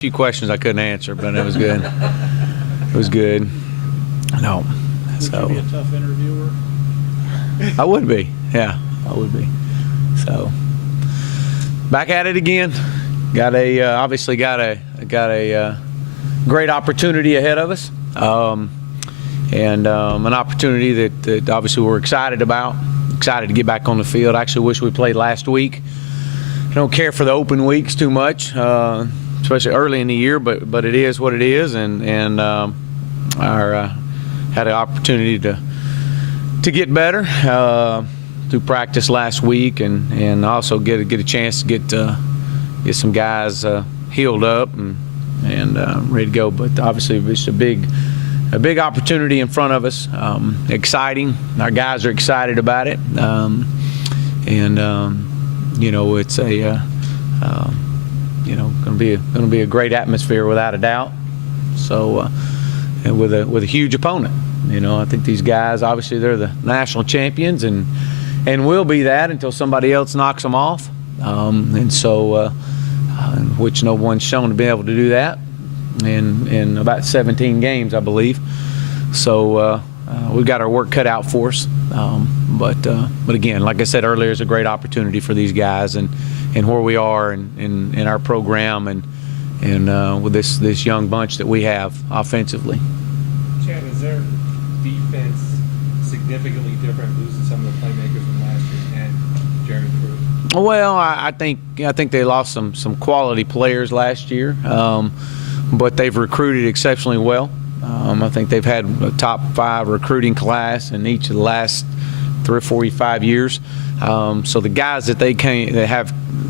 few questions I couldn't answer, but it was good. It was good. No. So Would you be a tough interviewer? I would be. Yeah, I would be. So back at it again. Got a obviously got a great opportunity ahead of us, and an opportunity that obviously we're excited about. Excited to get back on the field. I actually wish we played last week. I don't care for the open weeks too much, especially early in the year. But it is what it is, and had an opportunity to get better through practice last week, and also get a chance to get some guys healed up and ready to go. But obviously, it's a big opportunity in front of us. Exciting. Our guys are excited about it, it's going to be a great atmosphere without a doubt. So, and with a huge opponent. I think these guys, obviously, they're the national champions and will be that until somebody else knocks them off. Which no one's shown to be able to do that in about 17 games, I believe. So we've got our work cut out for us. But again, like I said earlier, it's a great opportunity for these guys and where we are in our program and with this young bunch that we have offensively. Chad, is their defense significantly different, losing some of the playmakers from last year and Jeremy Cruz? Well, I think they lost some quality players last year, but they've recruited exceptionally well. I think they've had a top 5 recruiting class in each of the last 3 or 4 or 5 years. So the guys that they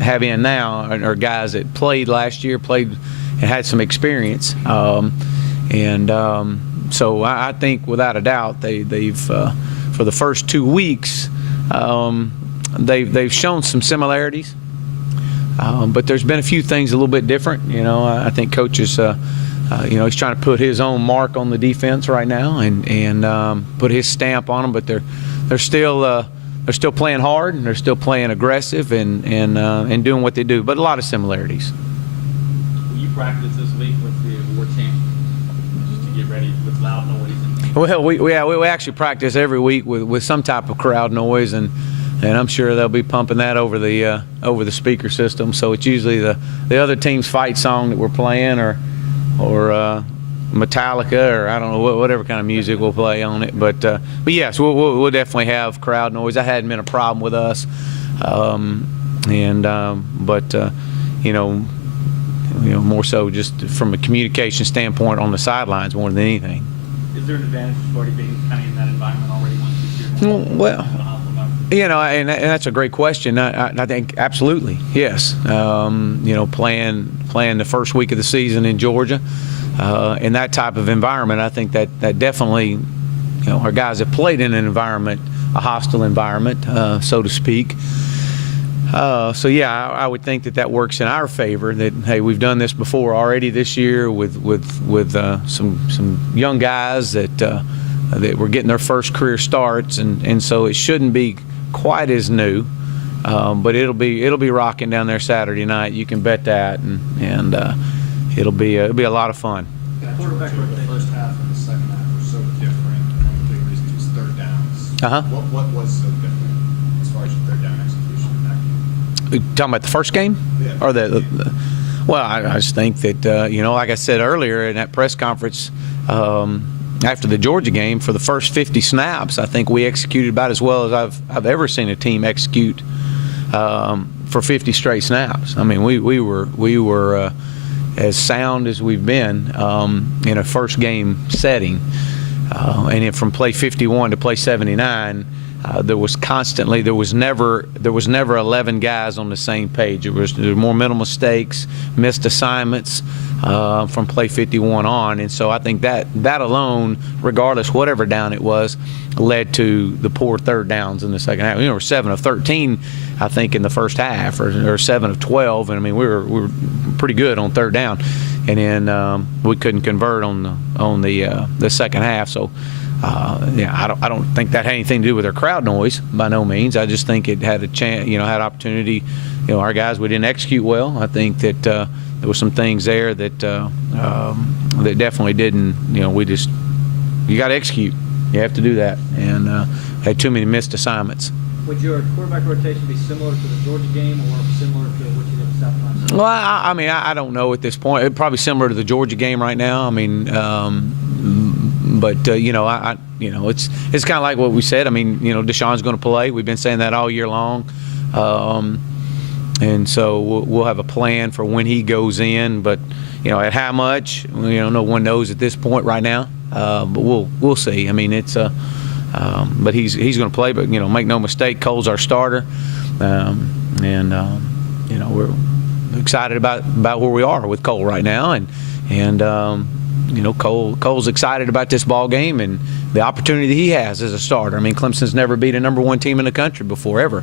have in now are guys that played last year, and had some experience. So I think without a doubt they've for the first 2 weeks they've shown some similarities, but there's been a few things a little bit different. I think coach is he's trying to put his own mark on the defense right now and put his stamp on them, but they're still playing hard and they're still playing aggressive and doing what they do, but a lot of similarities. Will you practice this week with the award team just to get ready with loud noise? Well, we actually practice every week with some type of crowd noise, and I'm sure they'll be pumping that over the speaker system. So it's usually the other team's fight song that we're playing, or Metallica, or I don't know whatever kind of music we'll play on it. But yes, we'll definitely have crowd noise. That hadn't been a problem with us, more so just from a communication standpoint on the sidelines more than anything. Is there an advantage to already being kind of in that environment already once this year? Well, and that's a great question. I think absolutely, yes. Playing the first week of the season in Georgia, in that type of environment, I think that definitely, our guys have played in an environment, a hostile environment, so to speak. So yeah, I would think that works in our favor. That hey, we've done this before already this year with some young guys that were getting their first career starts, and so it shouldn't be quite as new, but it'll be rocking down there Saturday night. You can bet that, and it'll be a lot of fun. The quarterback in the first half and the second half were so different. One of the big reasons was third downs. What was so different as far as your third down execution in that game? You talking about the first game? Yeah. Or well, I just think that like I said earlier in that press conference after the Georgia game, for the first 50 snaps, I think we executed about as well as I've ever seen a team execute for 50 straight snaps. I mean, we were as sound as we've been in a first game setting, and then from play 51 to play 79. There was never 11 guys on the same page. There was more mental mistakes, missed assignments from play 51 on, and so I think that alone, regardless whatever down it was, led to the poor third downs in the second half. We were 7 of 13, I think, in the first half, or 7 of 12, and I mean we were pretty good on third down, and then we couldn't convert on the second half. So I don't think that had anything to do with their crowd noise by no means. I just think it had a chance, had opportunity. Our guys, we didn't execute well. I think that there were some things there that that definitely didn't. You got to execute. You have to do that, and had too many missed assignments. Would your quarterback rotation be similar to the Georgia game or similar to what you did with South Carolina? Well, I don't know at this point. It's probably similar to the Georgia game right now. But it's kind of like what we said. Deshaun's going to play. We've been saying that all year long, and so we'll have a plan for when he goes in. But at how much, no one knows at this point right now. But we'll see. But he's going to play. But make no mistake, Cole's our starter, and we're excited about where we are with Cole right now, and Cole's excited about this ball game and the opportunity that he has as a starter. Clemson's never beat a number one team in the country before ever,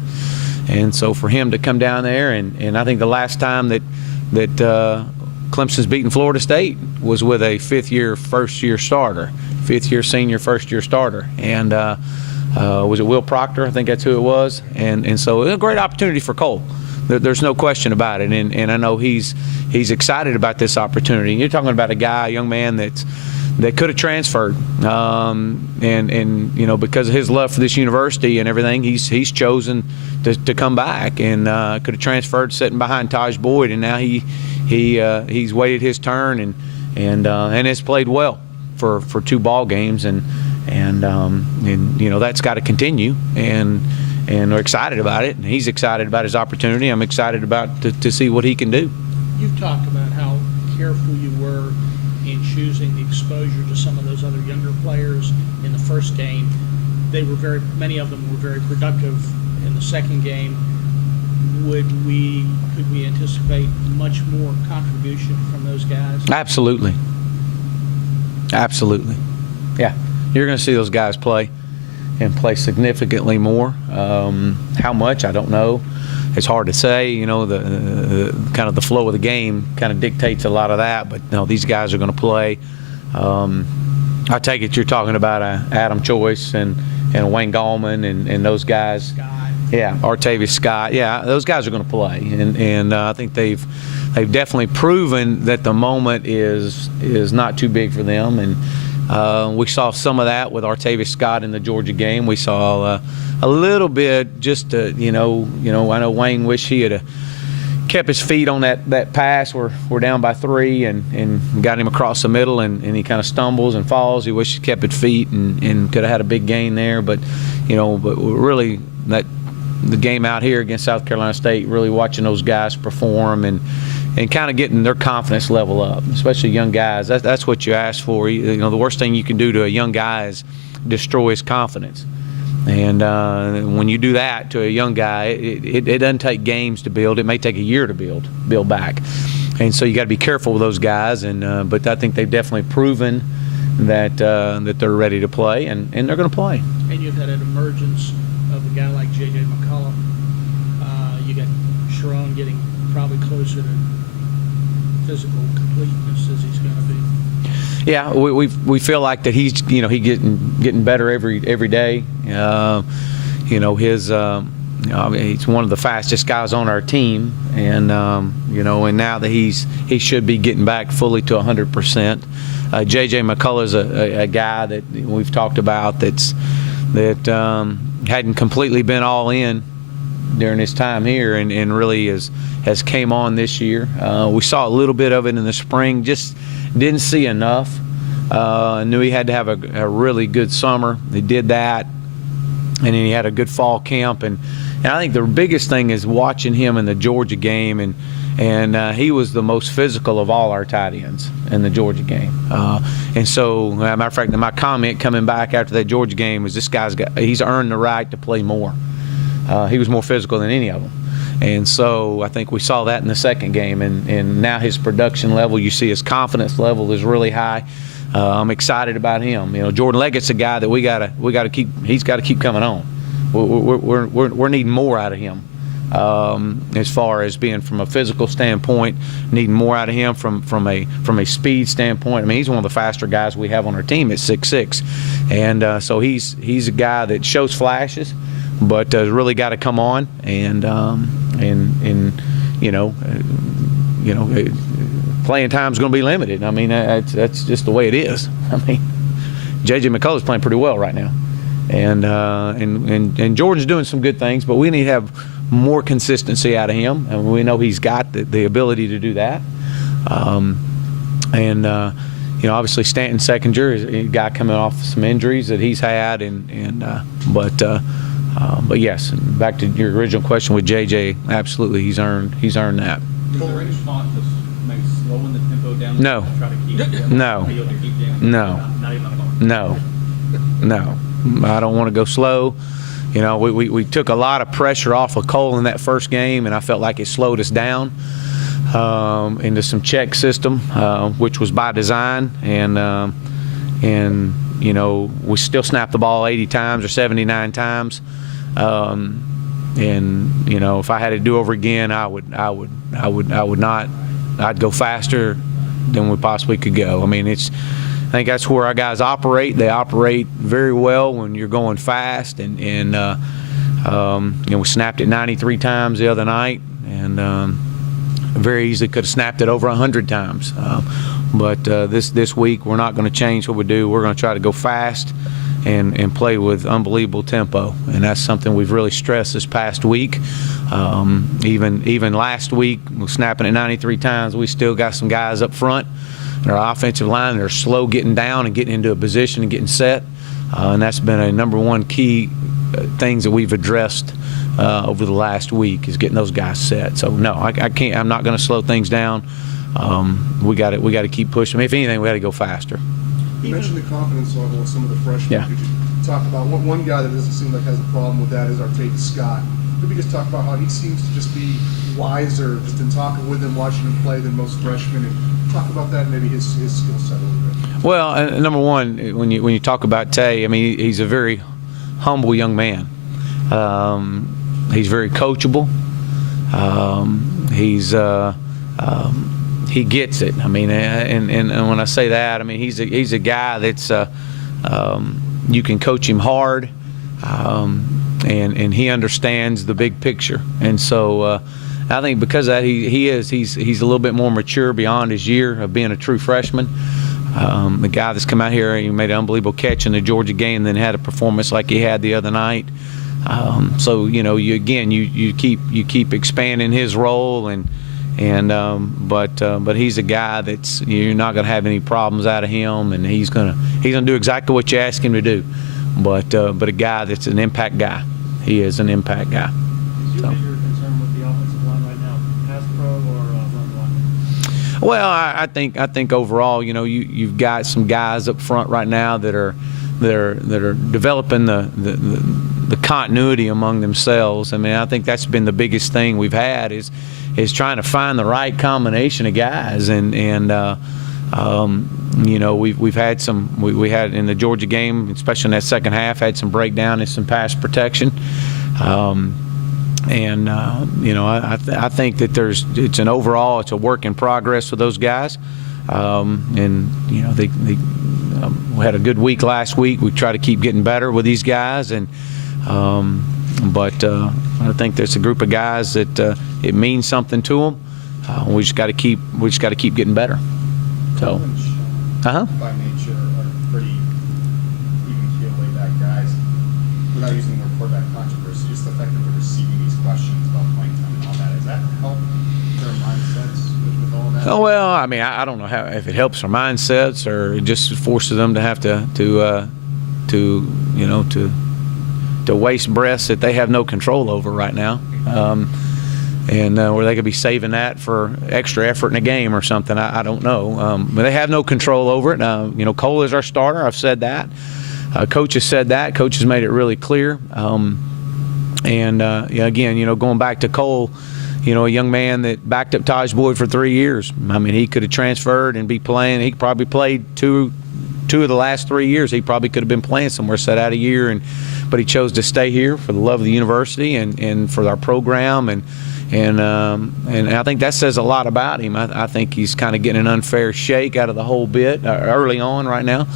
and so for him to come down there and I think the last time that Clemson's beaten Florida State was with a fifth-year senior, first-year starter, and was it Will Proctor? I think that's who it was, and so it was a great opportunity for Cole. There's no question about it, and I know he's excited about this opportunity. You're talking about a young man that could have transferred, and because of his love for this university and everything, he's chosen to come back, and could have transferred sitting behind Taj Boyd, and now he's waited his turn and has played well for two ball games, and that's got to continue, and we're excited about it, and he's excited about his opportunity. I'm excited about to see what he can do. You've talked about how careful you were in choosing the exposure to some of those other younger players in the first game. Many of them were very productive in the second game. Could we anticipate much more contribution from those guys? Absolutely. Yeah, you're going to see those guys play and play significantly more. How much, I don't know. It's hard to say. The kind of the flow of the game kind of dictates a lot of that. But these guys are going to play. I take it you're talking about Adam Choice and Wayne Gallman and those guys. Scott. Yeah, Artavius Scott. Yeah, those guys are going to play, and I think they've definitely proven that the moment is not too big for them, and we saw some of that with Artavius Scott in the Georgia game. We saw a little bit just I know Wayne wished he had kept his feet on that pass. We're down by 3 and got him across the middle, and he kind of stumbles and falls. He wished he kept his feet and could have had a big gain there, but really the game out here against South Carolina State, really watching those guys perform and kind of getting their confidence level up, especially young guys. That's what you ask for. The worst thing you can do to a young guy is destroy his confidence. And when you do that to a young guy, it doesn't take games to build. It may take a year to build back. And so you got to be careful with those guys. But I think they've definitely proven that they're ready to play, and they're going to play. And you've had an emergence of a guy like J.J. McCullough. You got Sharon getting probably closer to physical completeness as he's going to be. Yeah, we feel like that he's getting better every day. He's one of the fastest guys on our team, and and now that he should be getting back fully to 100%. J.J. McCullough's a guy that we've talked about that hadn't completely been all in during his time here, and really has came on this year. We saw a little bit of it in the spring, just didn't see enough. Knew he had to have a really good summer. He did that, and then he had a good fall camp. And I think the biggest thing is watching him in the Georgia game, and he was the most physical of all our tight ends in the Georgia game. And so, as a matter of fact, my comment coming back after that Georgia game was, he's earned the right to play more. He was more physical than any of them. And so I think we saw that in the second game, and now his production level, you see his confidence level is really high. I'm excited about him. Jordan Leggett's a guy that we gotta keep. He's got to keep coming on. We're needing more out of him. as far as being from a physical standpoint, needing more out of him from a speed standpoint. I mean, he's one of the faster guys we have on our team at 6'6", and so he's a guy that shows flashes, but really got to come on and playing time is going to be limited. I mean, that's just the way it is. I mean, J.J. McCullough's playing pretty well right now, and Jordan's doing some good things, but we need to have more consistency out of him, and we know he's got the ability to do that. Obviously Stanton Seconder is a guy coming off some injuries that he's had, but yes, back to your original question with JJ, absolutely, he's earned that. Is there any thought to maybe slowing the tempo down? No. To try to keep No. No. Not even on the No, I don't want to go slow. We took a lot of pressure off of Cole in that first game, and I felt like it slowed us down into some check system, which was by design, and we still snapped the ball 80 times or 79 times. If I had to do over again, I would not. I'd go faster than we possibly could go. I mean, I think that's where our guys operate. They operate very well when you're going fast, and we snapped it 93 times the other night, and very easily could have snapped it over 100 times. But this week we're not going to change what we do. We're going to try to go fast and play with unbelievable tempo, and that's something we've really stressed this past week. Even last week, we're snapping it 93 times. We still got some guys up front in our offensive line that are slow getting down and getting into a position and getting set, and that's been a number one key things that we've addressed over the last week is getting those guys set. So no, I can't. I'm not going to slow things down. We got to keep pushing. If anything, we got to go faster. You mentioned the confidence level of some of the freshmen. Yeah. Could you talk about one guy that doesn't seem like has a problem with that is Artavis Scott. Maybe just talk about how he seems to just be wiser, just in talking with him, watching him play than most freshmen, and talk about that and maybe his skill set a little bit. Well, number one, when you talk about Tay, I mean, he's a very humble young man. He's very coachable. He gets it. I mean, and when I say that, I mean he's a guy that's you can coach him hard, and he understands the big picture. And so I think because of that, he's a little bit more mature beyond his year of being a true freshman. The guy that's come out here, he made an unbelievable catch in the Georgia game, then had a performance like he had the other night. So you keep expanding his role, but he's a guy that's you're not going to have any problems out of him, and he's gonna do exactly what you ask him to do. But a guy that's an impact guy. He is an impact guy. Is your bigger concern with the offensive line right now, pass pro or run block? Well, I think overall, you've got some guys up front right now that are developing the continuity among themselves. I mean, I think that's been the biggest thing we've had is trying to find the right combination of guys, and we've had we had in the Georgia game, especially in that second half, had some breakdown and some pass protection. I think that it's a work in progress with those guys, we had a good week last week. We try to keep getting better with these guys, but I think there's a group of guys that it means something to them. We just got to keep getting better. So, By nature, are pretty even keel, laid back guys. Without using the word quarterback controversy, just the fact that they're receiving these questions about playing time and all that, does that help their mindsets with all that? Oh well, I mean, I don't know if it helps their mindsets or it just forces them to have to waste breaths that they have no control over right now, and where they could be saving that for extra effort in a game or something. I don't know, but they have no control over it. Cole is our starter. I've said that. Coach has said that. Coach has made it really clear. Again, going back to Cole, a young man that backed up Taj Boyd for 3 years. I mean, he could have transferred and be playing. He probably played two of the last 3 years. He probably could have been playing somewhere, set out a year and but he chose to stay here for the love of the university and for our program, and I think that says a lot about him. I think he's kind of getting an unfair shake out of the whole bit early on right now.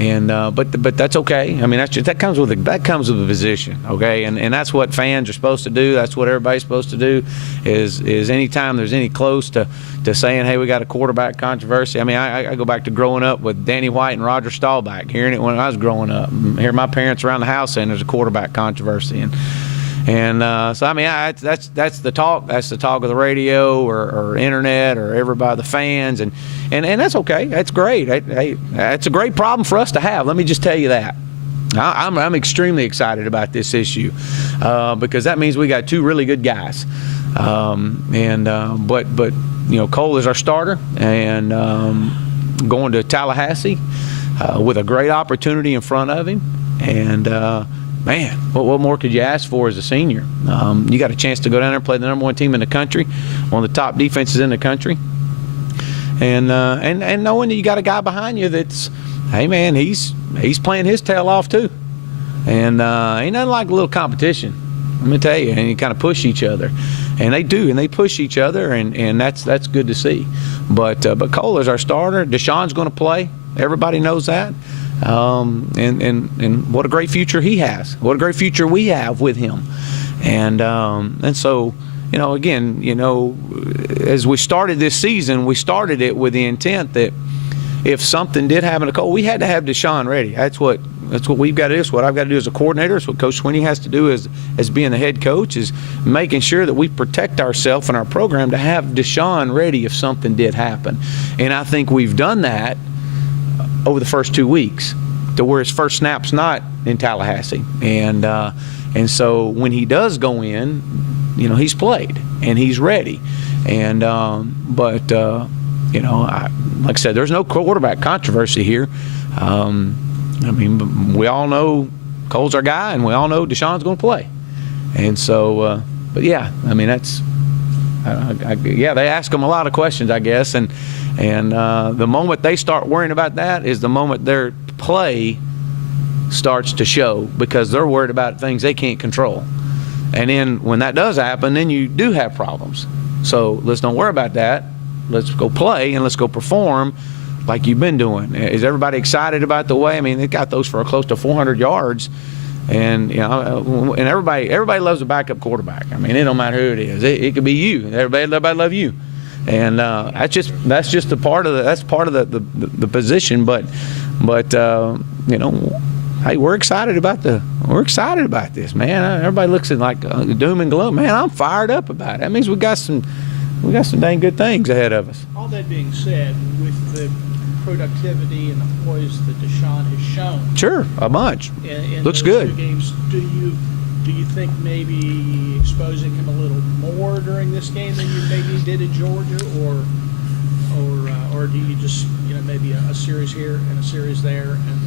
But that's okay. I mean, that comes with a position, okay? And that's what fans are supposed to do. That's what everybody's supposed to do. Is anytime there's any close to saying, hey, we got a quarterback controversy. I mean, I go back to growing up with Danny White and Roger Staubach, hearing it when I was growing up, hearing my parents around the house saying there's a quarterback controversy, so I mean, that's the talk. That's the talk of the radio or internet or everybody, the fans, and that's okay. That's great. Hey, that's a great problem for us to have. Let me just tell you that. I'm extremely excited about this issue because that means we got two really good guys. But Cole is our starter and going to Tallahassee with a great opportunity in front of him, and. Man, what more could you ask for as a senior? You got a chance to go down there and play the #1 team in the country, one of the top defenses in the country, and knowing that you got a guy behind you that's, hey man, he's playing his tail off too, and ain't nothing like a little competition. Let me tell you, and you kind of push each other, and they do, and they push each other, and that's good to see. But Cole is our starter. Deshaun's going to play. Everybody knows that. And what a great future he has. What a great future we have with him. And so, again, as we started this season, we started it with the intent that if something did happen to Cole, we had to have Deshaun ready. That's what we've got to do. It's what I've got to do as a coordinator. It's what Coach Swinney has to do as being the head coach, is making sure that we protect ourselves and our program to have Deshaun ready if something did happen. And I think we've done that over the first 2 weeks, to where his first snap's not in Tallahassee, and so when he does go in, he's played and he's ready, and like I said, there's no quarterback controversy here. I mean, we all know Cole's our guy, and we all know Deshaun's going to play, and so, but yeah, I mean that's, they ask him a lot of questions, I guess, and the moment they start worrying about that is the moment their play starts to show, because they're worried about things they can't control. And then when that does happen, then you do have problems. So let's don't worry about that. Let's go play and let's go perform like you've been doing. Is everybody excited about the way? I mean, they got those for close to 400 yards. And and everybody loves a backup quarterback. I mean, it don't matter who it is. It could be you. Everybody love you. And that's just a part of the position. But hey, we're excited about this, man. Everybody looks at like doom and gloom. Man, I'm fired up about it. That means we got some dang good things ahead of us. All that being said, with the productivity and the poise that Deshaun has shown, sure, a bunch. In Looks those good. 2 games, do you think maybe exposing him a little more during this game than you maybe did in Georgia, or do you just maybe a series here and a series there and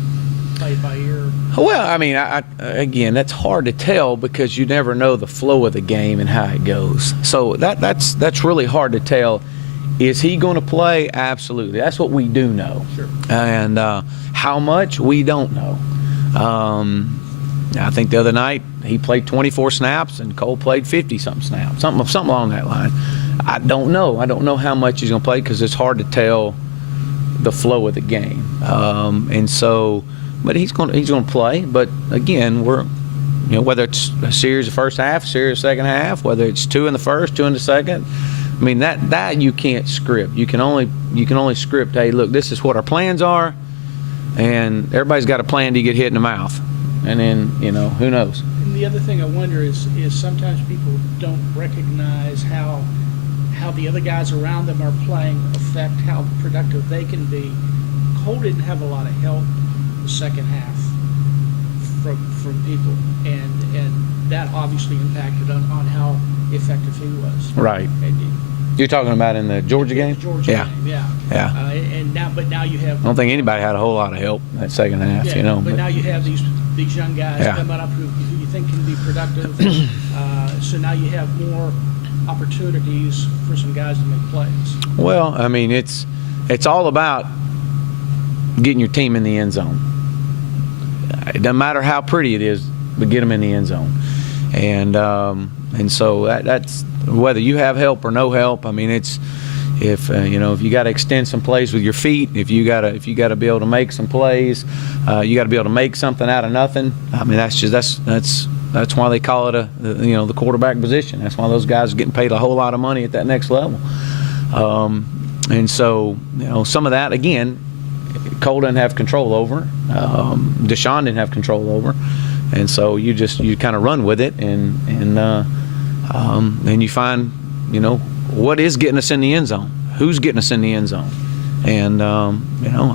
play it by ear? Well, I mean, again, that's hard to tell because you never know the flow of the game and how it goes. So that's really hard to tell. Is he going to play? Absolutely. That's what we do know. Sure. And how much, we don't know. I think the other night he played 24 snaps and Cole played 50-something snaps, something along that line. I don't know. I don't know how much he's going to play because it's hard to tell the flow of the game. And so, but he's going to play. But again, we're, whether it's a series of first half, series of second half, whether it's 2 in the first, 2 in the second. I mean, that you can't script. You can only script, hey, look, this is what our plans are, and everybody's got a plan to get hit in the mouth. And then, who knows? And the other thing I wonder is sometimes people don't recognize how the other guys around them are playing affect how productive they can be. Cole didn't have a lot of help the second half from people, and that obviously impacted on how effective he was. Right. You're talking about in the Georgia game? The Georgia game, yeah. Yeah. But now you have. I don't think anybody had a whole lot of help in that second half, But now you have these young guys coming up who you think can be productive. So now you have more opportunities for some guys to make plays. Well, I mean, it's all about getting your team in the end zone. it doesn't matter how pretty it is, but get them in the end zone. And so that's whether you have help or no help. I mean, it's if you got to extend some plays with your feet, if you got to be able to make some plays, you got to be able to make something out of nothing. I mean, that's why they call it the quarterback position. That's why those guys are getting paid a whole lot of money at that next level. And so some of that again, Cole didn't have control over. Deshaun didn't have control over. And so you kind of run with it, and you find what is getting us in the end zone, who's getting us in the end zone, and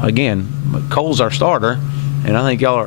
again, Cole's our starter, and I think y'all